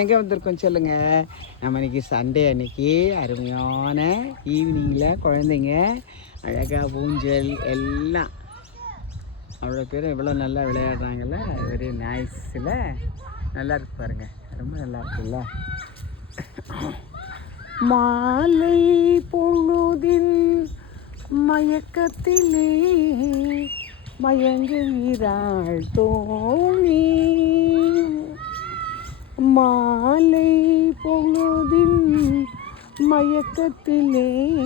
எங்கே வந்திருக்கோம் சொல்லுங்க. நம்ம இன்னைக்கு சண்டே அன்னைக்கு அருமையான ஈவினிங்கில் குழந்தைங்க அழகாக ஊஞ்சல் எல்லாம். அவ்வளோ பேரும் எவ்வளோ நல்லா விளையாடுறாங்கல்ல? ஒரே நாய்ஸில் நல்லா இருக்கு பாருங்க. ரொம்ப நல்லா இருக்குல்ல? மாலை பொழுதின் மயக்கத்திலே மயங்குகிறாள் தோழி. மாலை பொழுதில் மயக்கத்திலே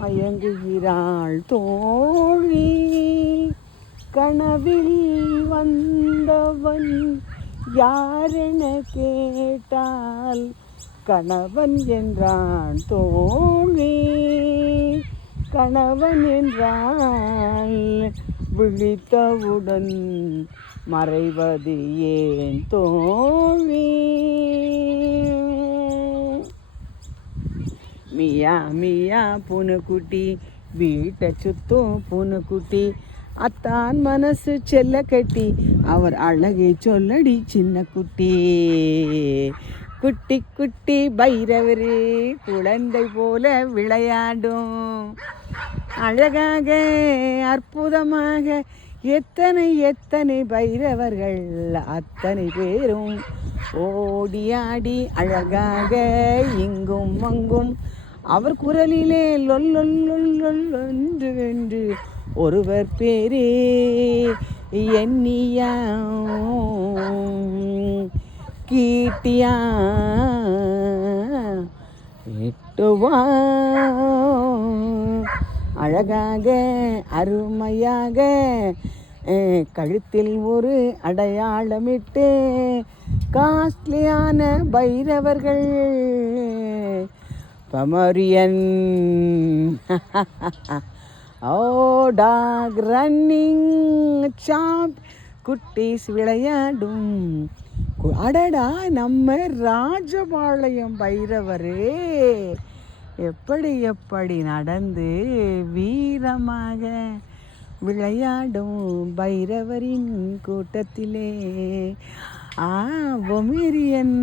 மயங்குகிறாள் தோழி. கனவில் வந்தவன் யாரென கேட்டால் கணவன் என்றான் தோழி. கணவன் என்றால் விழித்தவுடன் மறைவது ஏன் தோழி? மியா மியா பூனைக்குட்டி வீட்டை சுத்தும் பூனைக்குட்டி. அத்தான் மனசு செல்ல கட்டி அவர் அழகை சொல்லடி சின்ன குட்டி குட்டி குட்டி பைரவர் குழந்தை போல விளையாடும். அழகாக அற்புதமாக எத்தனை எத்தனை பைரவர்கள் அத்தனை பேரும் ஓடி ஆடி அழகாக இங்கும் அங்கும். அவர் குரலிலே லொல்லொல்லொல்லொன்று என்று ஒருவர் பேரே எண்ணியா கீட்டியா? எட்டுவா? அழகாக அருமையாக கழுத்தில் ஒரு அடையாளமிட்டு காஸ்ட்லியான பைரவர்கள் பமரியன். ஓ டாக் ரன்னிங் சாப் குட்டீஸ் விளையாடும் அடடா நம்ம ராஜபாளையம் பைரவரே. எப்படி எப்படி நடந்து வீரமாக விளையாடும் பைரவரின் கூட்டத்திலே? ஆ பொமேரியன்.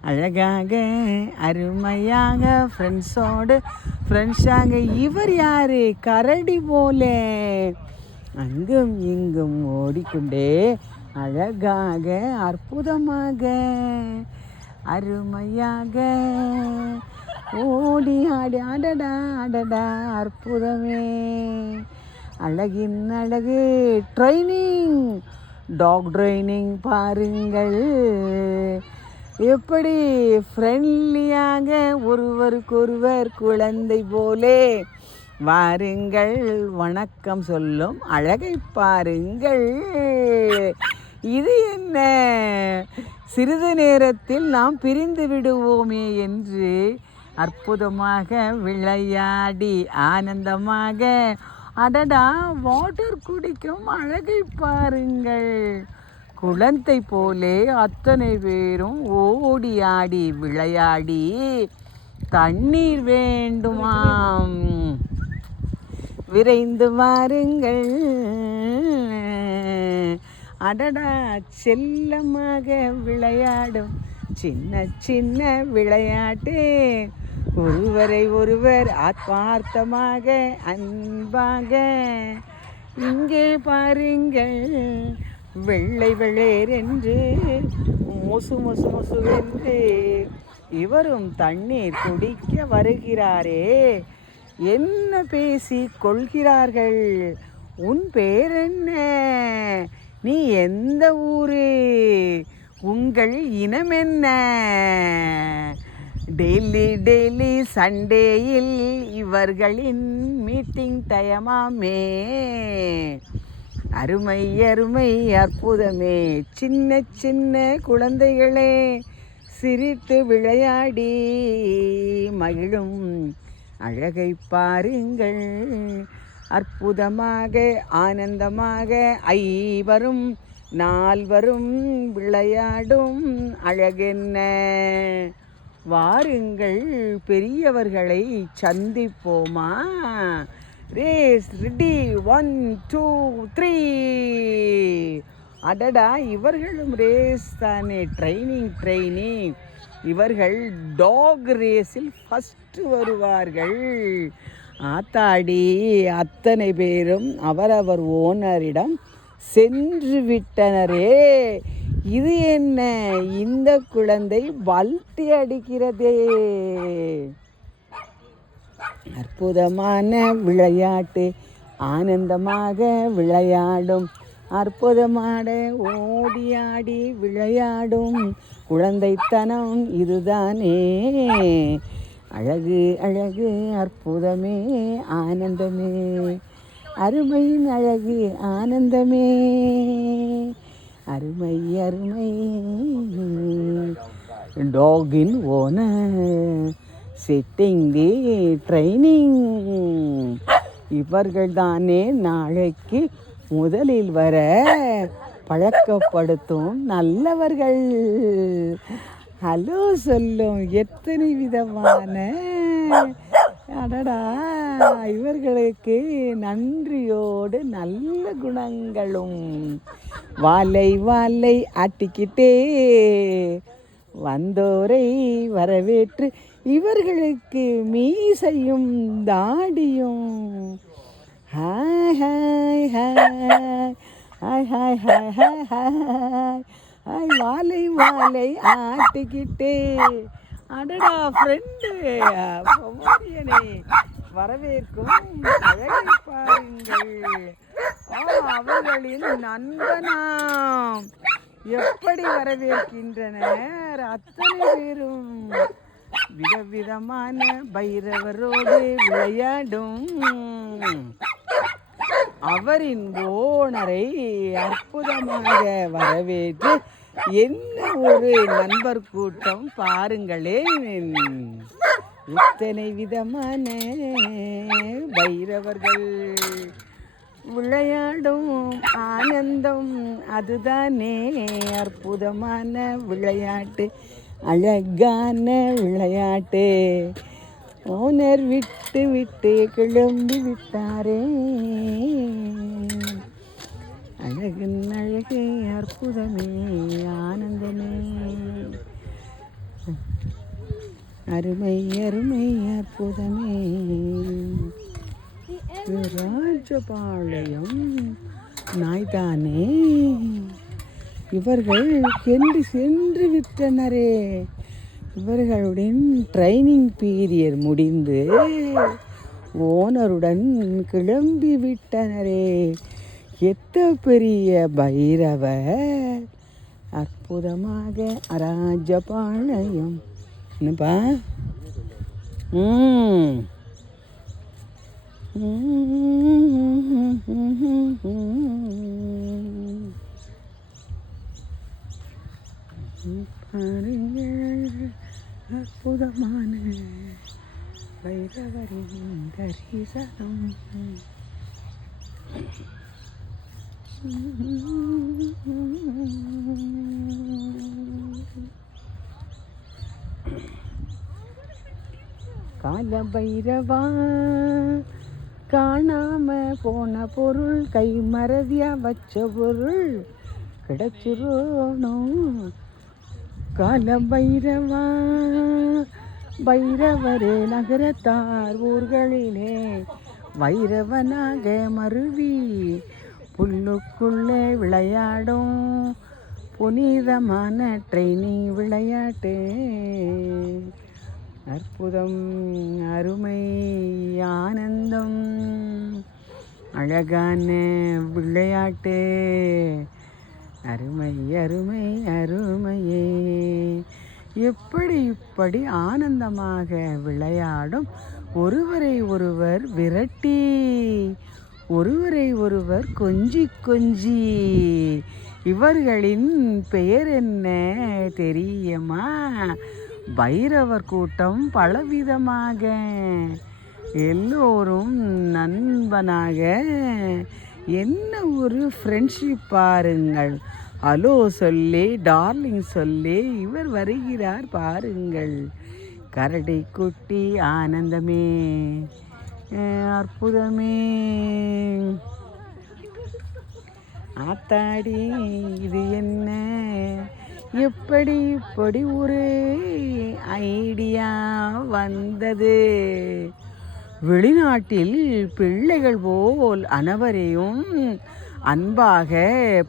அழகாக அருமையாக ஃப்ரெண்ட்ஸோடு ஃப்ரெண்ட்ஸாக இவர் யாரு? கரடி போல. அங்கும் இங்கும் ஓடிக்கொண்டே அழகாக அற்புதமாக அருமையாக ஓடி ஆடி ஆடடா ஆடடா அற்புதமே. அழகின் அழகு ட்ரைனிங் டாக் ட்ரைனிங் பாருங்கள். எப்படி ஃப்ரெண்ட்லியாக ஒருவருக்கொருவர் குழந்தை போலே வாருங்கள் வணக்கம் சொல்லும் அழகை பாருங்கள். இது என்ன? சிறிது நேரத்தில் நாம் பிரிந்து விடுவோமே என்று அற்புதமாக விளையாடி ஆனந்தமாக. அடடா வாட்டர் குடிக்கும் அழகை பாருங்கள். குழந்தை போலே அத்தனை பேரும் ஓடி ஆடி விளையாடி தண்ணீர் வேண்டுமாம். விரைந்து வாருங்கள். அடடா செல்லமாக விளையாடும். சின்ன சின்ன விளையாட்டு. ஒருவரை ஒருவர் ஆத்மார்த்தமாக அன்பாக. இங்கே பாருங்கள் வெள்ளை வெள்ளேரென்று மொசு மொசு மொசுவென்று இவரும் தண்ணீர் குடிக்க வருகிறாரே. என்ன பேசி கொள்கிறார்கள்? உன் பேர் என்ன? நீ எந்த ஊரு? உங்கள் இனம் என்ன? டெய்லி டெய்லி சண்டேயில் இவர்களின் மீட்டிங் டயமாமே அருமை அருமை அற்புதமே. சின்ன சின்ன குழந்தைகளே சிரித்து விளையாடி மகிழும் அழகை பாருங்கள். அற்புதமாக ஆனந்தமாக ஐவரும் நால்வரும் விளையாடும் அழகென்ன. வாருங்கள் பெரியவர்களை சந்திப்போமா? Race ready one two three அடடா இவர்களும் ரேஸ் தானே. ட்ரைனிங் ட்ரைனிங் இவர்கள் டாக் ரேஸில் ஃபஸ்ட்டு வருவார்கள். ஆத்தாடி அத்தனை பேரும் அவரவர் ஓனரிடம் சென்று விட்டனரே இது என்ன? இந்த குழந்தை பல்ட்டி அடிக்கிறதே. அற்புதமான விளையாட்டு ஆனந்தமாக விளையாடும். அற்புதமான ஓடியாடி விளையாடும். குழந்தைத்தனம் இதுதானே. அழகு அழகு அற்புதமே ஆனந்தமே. அருமையின் அழகு ஆனந்தமே. அருமை அருமை. டாகின் ஓன சிட்டிங் தி ட்ரைனிங் இவர்கள் தானே நாளைக்கு முதலில் வர பழக்கப்படுத்தும் நல்லவர்கள். ஹலோ சொல்லும் எத்தனை விதமான அடடா இவர்களுக்கு நன்றியோடு நல்ல குணங்களும். வாலை வாலை ஆட்டிக்கிட்டே வந்தோரை வரவேற்று இவர்களுக்கு மீசையும் தாடியும். Hi hi hi hi hi hi hi hi. Hi வாலை வாலை ஆட்டிக்கிட்டே. அடடா ஃப்ரெண்டு பொம்மரியனே வரவேற்கும். அழகை பாருங்கள். அவர்களின் நண்பனாம். எப்படி வரவேற்கின்றனர்? அத்தனை பேரும் விதவிதமான பைரவரோடு விளையாடும். அவரின் ஓனரை அற்புதமாக வரவேற்று என்ன ஒரு நண்பர் கூட்டம் பாருங்களேன். இத்தனை விதமான பைரவர்கள் விளையாடும் ஆனந்தம் அதுதானே. அற்புதமான விளையாட்டு அழகான விளையாட்டு. ஓனர் விட்டு விட்டு கிளம்பி விட்டாரே. அழகின் அழகே அற்புதமே ஆனந்தமே. அருமை அருமை அற்புதமே. ராஜபாளையம் நாய்தானே. இவர்கள் சென்று சென்று விட்டனரே. இவர்களுடன் ட்ரைனிங் பீரியட் முடிந்து ஓனருடன் கிளம்பி விட்டனரே எத்த பெரிய பைரவர் அற்புதமாக ராஜபாளையம் என்னப்பா பாருங்க அற்புதமான வைரவரின் தரிசனம். கால பைரவா காணாம போன பொருள் கை மறதியா வச்ச பொருள் கிடைச்சிருணும் கால பைரவா பைரவரே நகரத்தார் ஊர்களிலே வைரவனாக மருவி புல்லுக்குள்ளே விளையாடும் புனிதமான ட்ரைனிங் விளையாட்டு. அற்புதம் அருமை ஆனந்தம் அழகான விளையாட்டு. அருமை அருமை அருமையே. எப்படி இப்படி ஆனந்தமாக விளையாடும் ஒருவரை ஒருவர் விரட்டி ஒருவரை ஒருவர் கொஞ்சி கொஞ்சி. இவர்களின் பெயர் என்ன தெரியுமா? பைரவர் கூட்டம் பலவிதமாக. எல்லோரும் நண்பனாக என்ன ஒரு ஃப்ரெண்ட்ஷிப் பாருங்கள். ஹலோ சொல்லி டார்லிங் சொல்லி இவர் வருகிறார் பாருங்கள். கரடி குட்டி ஆனந்தமே அற்புதமே. ஆத்தாடி இது என்ன? எப்படி இப்படி ஒரு ஐடியா வந்தது? வெளிநாட்டில் பிள்ளைகள் போல் அனைவரையும் அன்பாக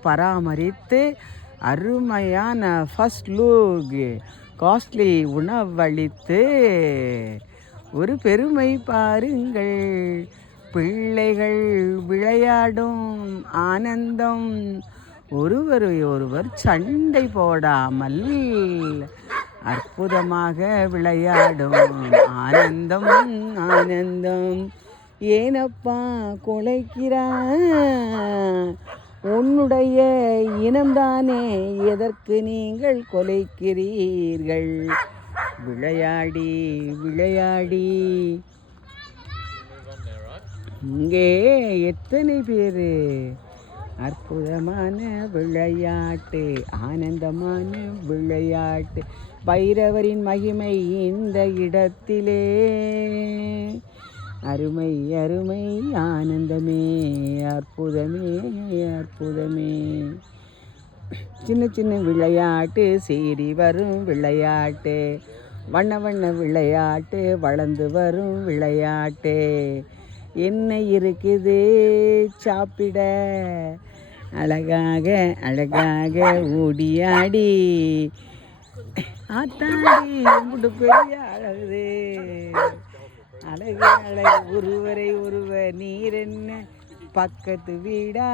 பராமரித்து அருமையான ஃபஸ்ட் லுக் காஸ்ட்லி உணவளித்து ஒரு பெருமை பாருங்கள். பிள்ளைகள் விளையாடும் ஆனந்தம். ஒருவரை ஒருவர் சண்டை போடாமல் அற்புதமாக விளையாடும். ஆனந்தம் ஆனந்தம். ஏனப்பா கொலைக்கிறா? உன்னுடைய இனம்தானே எதற்கு நீங்கள் கொலைக்கிறீர்கள்? விளையாடி விளையாடி. இங்கே எத்தனை பேர்? அற்புதமான விளையாட்டு ஆனந்தமான விளையாட்டு. பைரவரின் மகிமை இந்த இடத்திலே. அருமை அருமை ஆனந்தமே அற்புதமே அற்புதமே. சின்ன சின்ன விளையாட்டு சீறி வரும் விளையாட்டு. வண்ண வண்ண விளையாட்டு வளர்ந்து வரும் விளையாட்டு. என்ன இருக்குது? சாப்பிட. அழகாக அழகாக ஓடியாடி. ஆத்தாடி உண்டு பெரிய அழகு அழகு அழகு ஒருவரை ஒருவர் நீர் என்ன? பக்கத்து வீடா?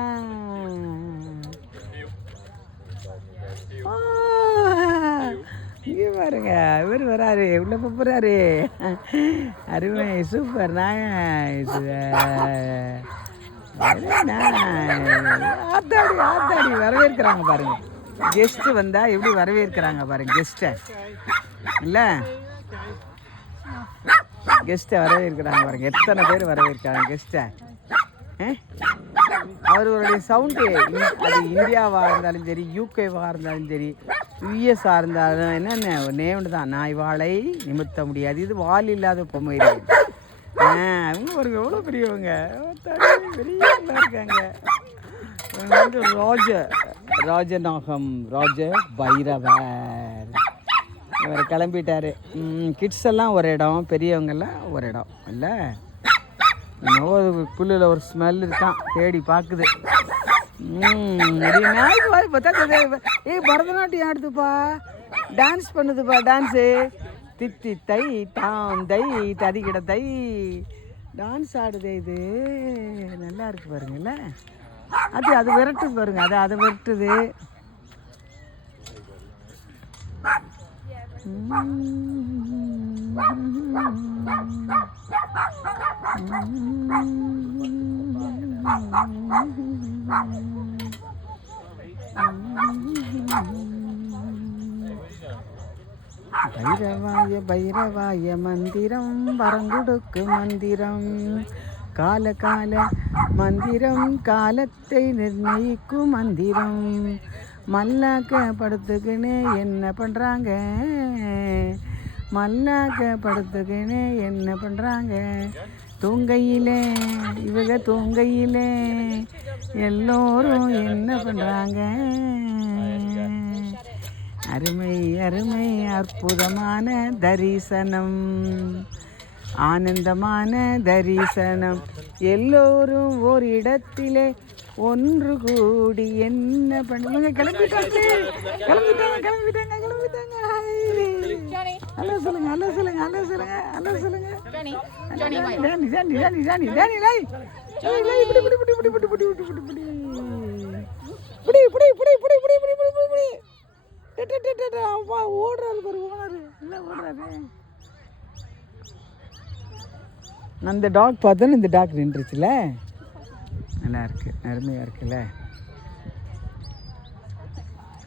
இங்கே பாருங்க இவர் வராரு இவ்வளோ போறாரு. அருமை சூப்பர் நைஸ் ஆத்தாடி ஆத்தாடி வரவேற்கிறாங்க பாருங்க. கெஸ்ட் வந்தா எப்படி வரவேற்கிறாங்க பாருங்க கெஸ்ட்டை இல்லை? கெஸ்ட்டை வரவேற்கிறாங்க பாருங்க எத்தனை பேர் வரவேற்கிறாங்க கெஸ்ட்டை அவர்களுடைய சவுண்டு அது இந்தியாவாக இருந்தாலும் சரி யூகேவாக இருந்தாலும் சரி யுஎஸ்ஆ இருந்தாலும் என்னென்ன நேம்டு தான். நாய் வாழை நிமித்த முடியாது. இது வால் இல்லாத பொம்மை அவங்க ஒரு எவ்வளோ பெரியவங்க. பெரிய இருக்காங்க. ரோஜர் வந்து ராஜநாகம் ராஜ பைரவர். இவர் கிளம்பிட்டாரு. கிட்ஸ் எல்லாம் ஒரு இடம் பெரியவங்கெல்லாம் ஒரு இடம். இல்லை? என்னவோ ஒரு புல்லில் ஒரு ஸ்மெல் இருக்கான். தேடி பார்க்குது பார்த்தா ஏய் பரதநாட்டியம் ஆடுதுப்பா. டான்ஸ் பண்ணுதுப்பா டான்ஸு தித்தி தை தாம் தை ததிகிட தை. டான்ஸ் ஆடுதே இது. நல்லா இருக்கு பாருங்களேன் அது அது விரட்டு பாருங்க. அது அதை விரட்டுது. பைரவாய பைரவாய மந்திரம் வரங்குடுக்கு மந்திரம். கால கால மந்திரம் காலத்தை நிர்ணயிக்கும் மந்திரம். மல்லாக்க படுத்துக்கின்னு என்ன பண்ணுறாங்க மல்லாக்க படுத்துக்கின்னு என்ன பண்ணுறாங்க தூங்கையிலே இவங்க தூங்கையிலே எல்லோரும் என்ன பண்ணுறாங்க அருமை அருமை அற்புதமான தரிசனம். ஆனந்தமான தரிசனம் எல்லோரும் இடத்திலே ஒன்று கூடி என்ன பண்ணுவாங்க கிளம்பிட்டாங்க கிளம்பிட்டாங்க கிளம்பிட்டாங்க கிளம்பிட்டாங்க ஹலோ சொல்லுங்க ஹலோ சொல்லுங்க ஹலோ சொல்லுங்க ஹலோ சொல்லுங்க Johnny Johnny Johnny Johnny Johnny லை லை, இப்படி இப்படி இப்படி இப்படி இப்படி இப்படி இப்படி இப்படி இப்படி இப்படி இப்படி இப்படி இப்படி இப்படி இப்படி இப்படி இப்படி டே, டே, டே, டே, டே, அப்பா ஓடுறாரு பாரு ஓனரு இல்லை ஓடுறாரு அந்த டாக் பார்த்தோன்னு இந்த டாக் நின்றுச்சுல. நல்லா இருக்கு அருமையாக இருக்குல்ல.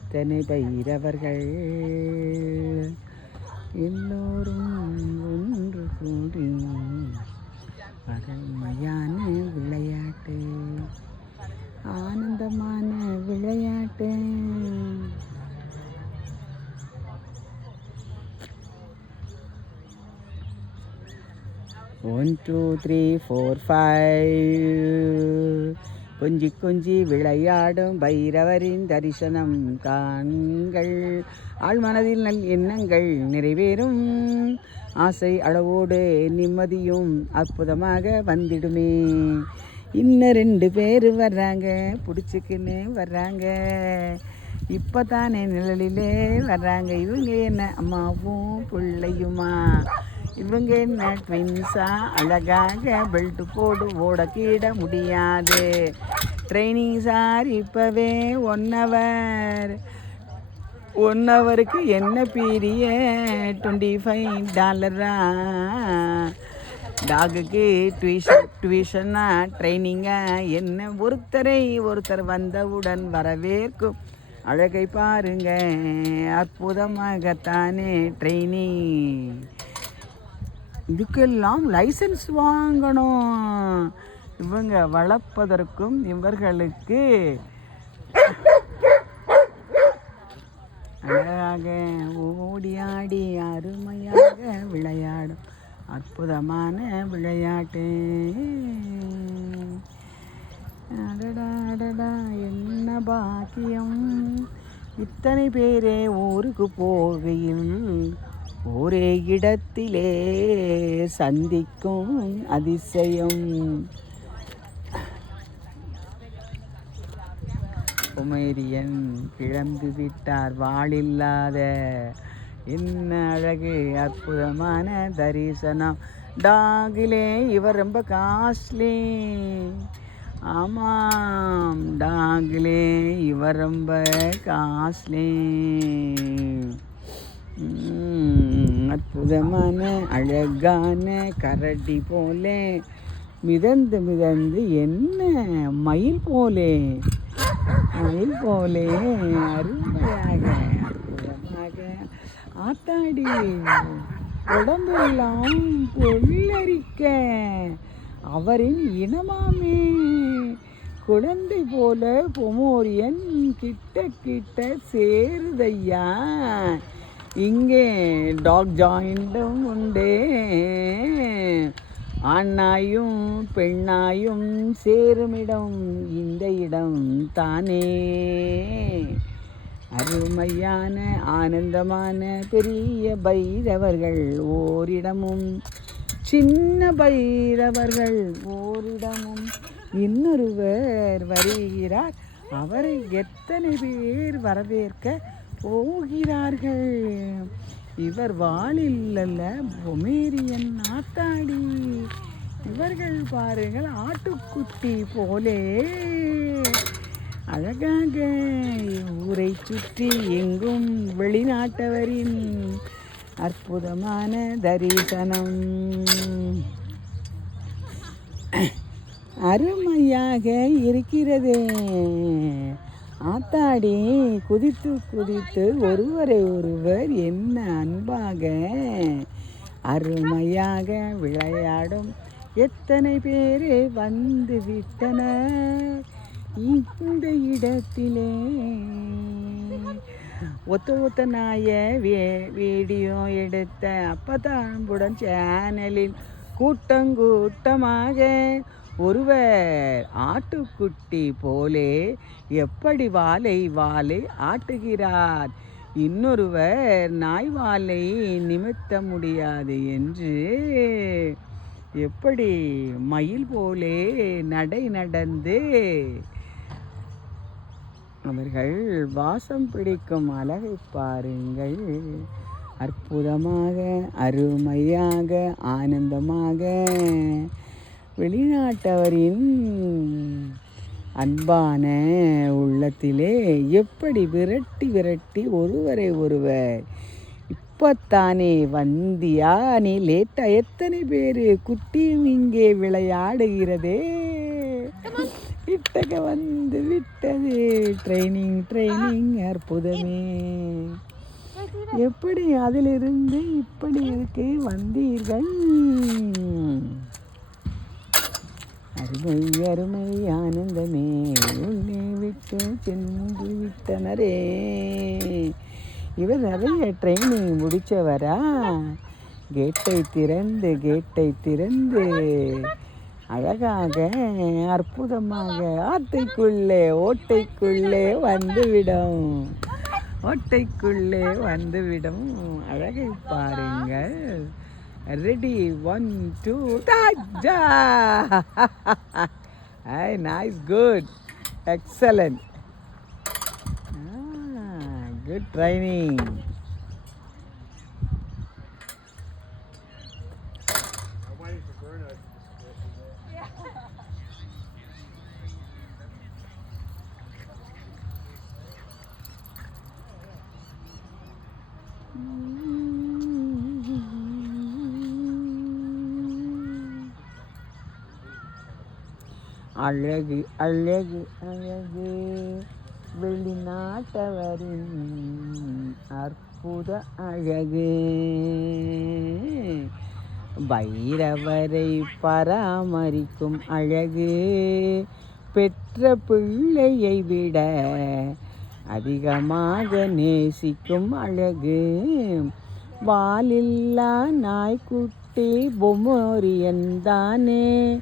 தென்னை பயிரவர்கள் எல்லோரும் ஒன்று கூடி அருமையான விளையாட்டு ஆனந்தமான விளையாட்டு. One two three four five கொஞ்சி கொஞ்சி விளையாடும் பைரவரின் தரிசனம் காண்கள். ஆழ்மனதில் நல் எண்ணங்கள் நிறைவேறும். ஆசை அளவோடு நிம்மதியும் அற்புதமாக வந்திடுமே. இன்னும் ரெண்டு பேர் வர்றாங்க. பிடிச்சிக்கின்னு வர்றாங்க. இப்போ தானே நிழலிலே வர்றாங்க. இவங்க என்ன? அம்மாவும் பிள்ளையுமா? இவங்க என்ன ட்வின்ஸா அழகாக பெல்ட் போடு ஓட கீட முடியாது. ட்ரைனிங் சார் இப்போவே ஒன் ஹவர் ஒன் ஹவருக்கு என்ன பீரிய டுவெண்ட்டி ஃபைவ் டாலரா டாகுக்கு டியூஷன் டியூஷனா ட்ரைனிங்கா என்ன ஒருத்தரை ஒருத்தர் வந்தவுடன் வரவேற்கும். அழகை பாருங்க அற்புதமாகத்தானே ட்ரைனிங் இதுக்கெல்லாம் லைசன்ஸ் வாங்கணும். இவங்க வளர்ப்பதற்கும் இவர்களுக்கு அழகாக ஓடி ஆடி அருமையாக விளையாடும் அற்புதமான விளையாட்டு. அடடா அடடா என்ன பாக்கியம். இத்தனை பேரே ஊருக்கு போகையில் ஒரே இடத்திலே சந்திக்கும் அதிசயம். குமேரியன் கிளம்பி விட்டார் வாளில்லாத. என்ன அழகு அற்புதமான தரிசனம். டாகிலே இவர் ரொம்ப காஸ்ட்லி. ஆமாம் டாகிலே இவர் ரொம்ப காஸ்ட்லி. அற்புதமான அழகான கரடி போலே மிதந்து மிதந்து என்ன மயில் போலே மயில் போலே அருமையாக அற்புதமாக ஆத்தாடி உடம்பெல்லாம் பொல்லரிக்க அவரின் இனமாமே குழந்தை போல பொமோரியன் கிட்ட கிட்ட சேருதையா இங்கே டாக் ஜாயிண்டும் உண்டே. ஆண்ணாயும் பெண்ணாயும் சேருமிடம் இந்த இடம் தானே. அருமையான ஆனந்தமான பெரிய பைரவர்கள் ஓரிடமும் சின்ன பைரவர்கள் ஓரிடமும். இன்னொருவர் வருகிறார். அவரை எத்தனை பேர் வரவேற்க போகிறார்கள். இவர் வாளில்லல்ல பொமேரியன் ஆத்தாடி இவர்கள் பாருங்கள் ஆட்டுக்குட்டி போலே. அழகாக ஊரை சுற்றி எங்கும் வெளிநாட்டவரின் அற்புதமான தரிசனம். அருமையாக இருக்கிறதே. ஆத்தாடி குதித்து குதித்து ஒருவரை ஒருவர் என்ன அன்பாக அருமையாக விளையாடும். எத்தனை பேரே வந்து விட்டனர் இந்த இடத்திலே. ஒத்த ஒத்த நாய வீடியோ எடுத்த அப்பதான் அன்புடன் சேனலில் கூட்டங்கூட்டமாக ஒருவர் ஆட்டுக்குட்டி போலே எப்படி வாலை வாலை ஆட்டுகிறார்? இன்னொருவர் நாய் வாலை நிமித்த முடியாது என்று எப்படி மயில் போலே நடை நடந்து? அவர்கள் வாசம் பிடிக்கும் அழகை பாருங்கள். அற்புதமாக அருமையாக ஆனந்தமாக வெளிநாட்டவரின் அன்பான உள்ளத்திலே எப்படி விரட்டி விரட்டி ஒருவரை ஒருவர்? இப்போத்தானே வந்தியா நீ லேட்டா எத்தனை பேர் குட்டியும் இங்கே விளையாடுகிறதே? கிட்டக்க வந்து விட்டது ட்ரைனிங் ட்ரைனிங் அற்புதமே. எப்படி அதிலிருந்து இப்படி இருக்கு வந்தீர்கள்? அருமை அருமை ஆனந்தமே உன்னை விட்டு சென்று விட்டனரே. இவர் நிறைய ட்ரைனிங் முடித்தவரா கேட்டை திறந்து கேட்டை திறந்து அழகாக அற்புதமாக ஆத்தைக்குள்ளே ஓட்டைக்குள்ளே வந்துவிடும். ஓட்டைக்குள்ளே வந்துவிடும். அழகை பாருங்கள். ரெடி ஒன் டூ டாஜா ஐ nice good excellent good training அழகு அழகு அழகு. வெளிநாட்டவரின் அற்புத அழகு. பைரவரை பராமரிக்கும் அழகு. பெற்ற பிள்ளையை விட அதிகமாக நேசிக்கும் அழகு. வாலில்லா நாய்க்குட்டி பொமோரியன் தானே.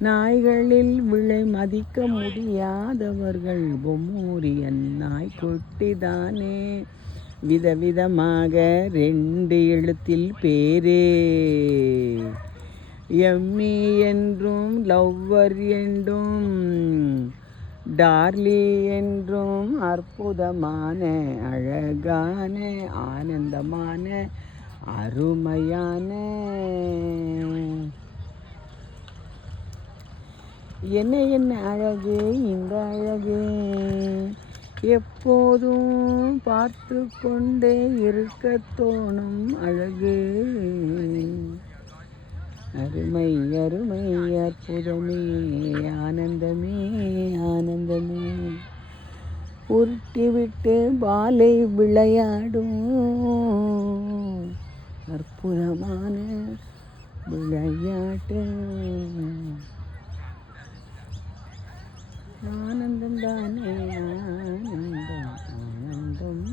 நாய்களில் விளை மதிக்க முடியாதவர்கள் பொம்மூரியன் நாய்க்குட்டி தானே விதவிதமாக ரெண்டு எழுத்தில் பேரே. எம்மி என்றும் லவ்வர் என்றும் டார்லி என்றும் அற்புதமான அழகான ஆனந்தமான அருமையான என்ன என்ன அழகு இந்த அழகு. எப்போதும் பார்த்து கொண்டே இருக்க தோணும் அழகு. அருமை அருமை அற்புதமே ஆனந்தமே ஆனந்தமே. உருட்டிவிட்டு பாலை விளையாடும் அற்புதமான விளையாட்டு. ஆனந்தம் தானே ஆனந்தம் ஆனந்தம்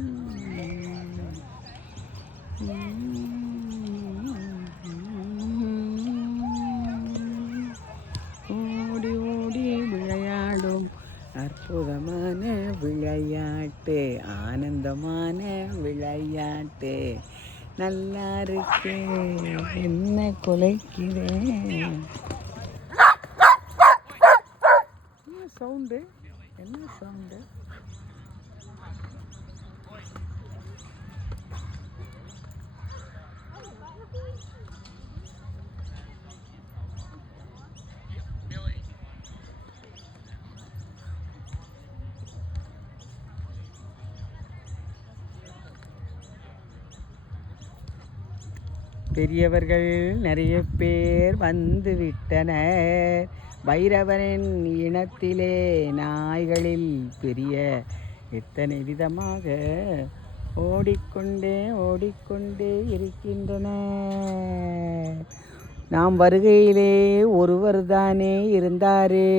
ஓடி ஓடி விளையாடும் அற்புதமான விளையாட்டு ஆனந்தமான விளையாட்டு நல்லா இருக்கு என்ன குலைக்கிறேன் என்ன சவுண்டு என்ன சவுண்டு பெரியவர்கள் நிறைய பேர் வந்து விட்டனர் பைரவனின் இனத்திலே நாய்களில் பெரிய எத்தனை விதமாக ஓடிக்கொண்டே ஓடிக்கொண்டே இருக்கின்றன. நாம் வருகையிலே ஒருவர் தானே இருந்தாரே.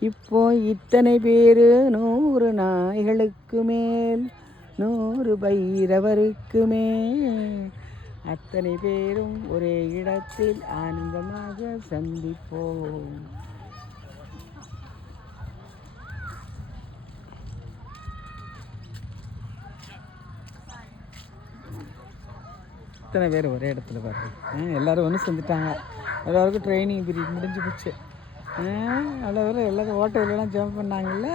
இப்போ இத்தனை பேர் நூறு நாய்களுக்கு மேல் நூறு பைரவருக்கு மேல். அத்தனை பேரும் ஒரே இடத்தில் ஆனந்தமாக சந்திப்போம். இத்தனை பேர் ஒரே இடத்துல பாருங்க. எல்லாரும் ஒன்று செஞ்சுட்டாங்க எல்லாருக்கும் ட்ரைனிங் பீரியட் முடிஞ்சு போச்சு. எல்லாரும் எல்லாரும் ஓட்டையிலலாம் ஜம்ப் பண்ணாங்கல்ல?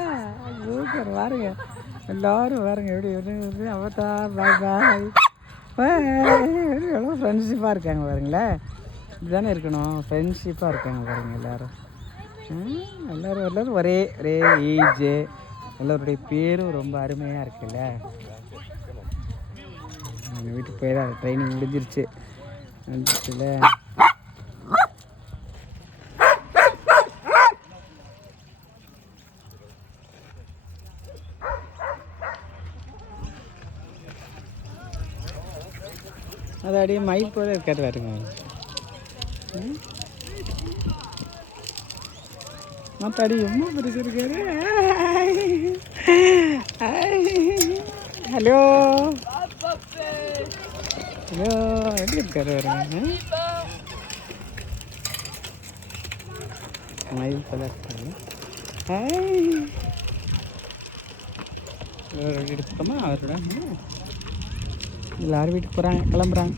சூப்பர் பாருங்க எல்லாரும் பாருங்க எப்படி எப்படி பாய் பாய் எவ்வளோ ஃப்ரெண்ட்ஷிப்பாக இருக்காங்க பாருங்களேன் இப்படிதானே இருக்கணும். ஃப்ரெண்ட்ஷிப்பாக இருக்காங்க பாருங்க எல்லோரும். எல்லோரும் எல்லோரும் ஒரே ஒரே ஏஜு எல்லோருடைய பேரும் ரொம்ப அருமையாக இருக்குல்ல. எங்கள் வீட்டுக்கு போய் தான் ட்ரைனிங் முடிஞ்சிருச்சு. முடிஞ்சிருச்சுல அது அப்படியே மயில் போல இருக்காரு பாருங்க. மத்தாடி எம்மா பிடிச்சிருக்காரு ஹலோ. ஹலோ எப்படி இருக்காரு பாருங்க. மயில் போல ஹாய். எடுத்துக்கோமா அவரோட எல்லாரும் வீட்டுக்கு போகிறாங்க கிளம்புறாங்க.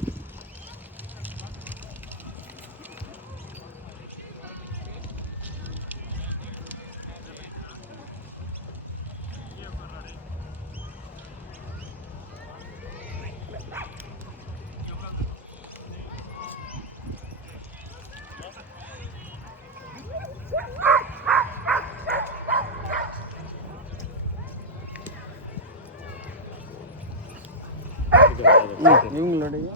இவங்களுடைய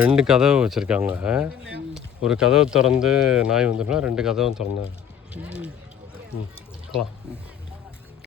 ரெண்டு கதவு வச்சுருக்காங்க. ஒரு கதவு திறந்து நாய் வந்துட்டுனா ரெண்டு கதவும் திறந்து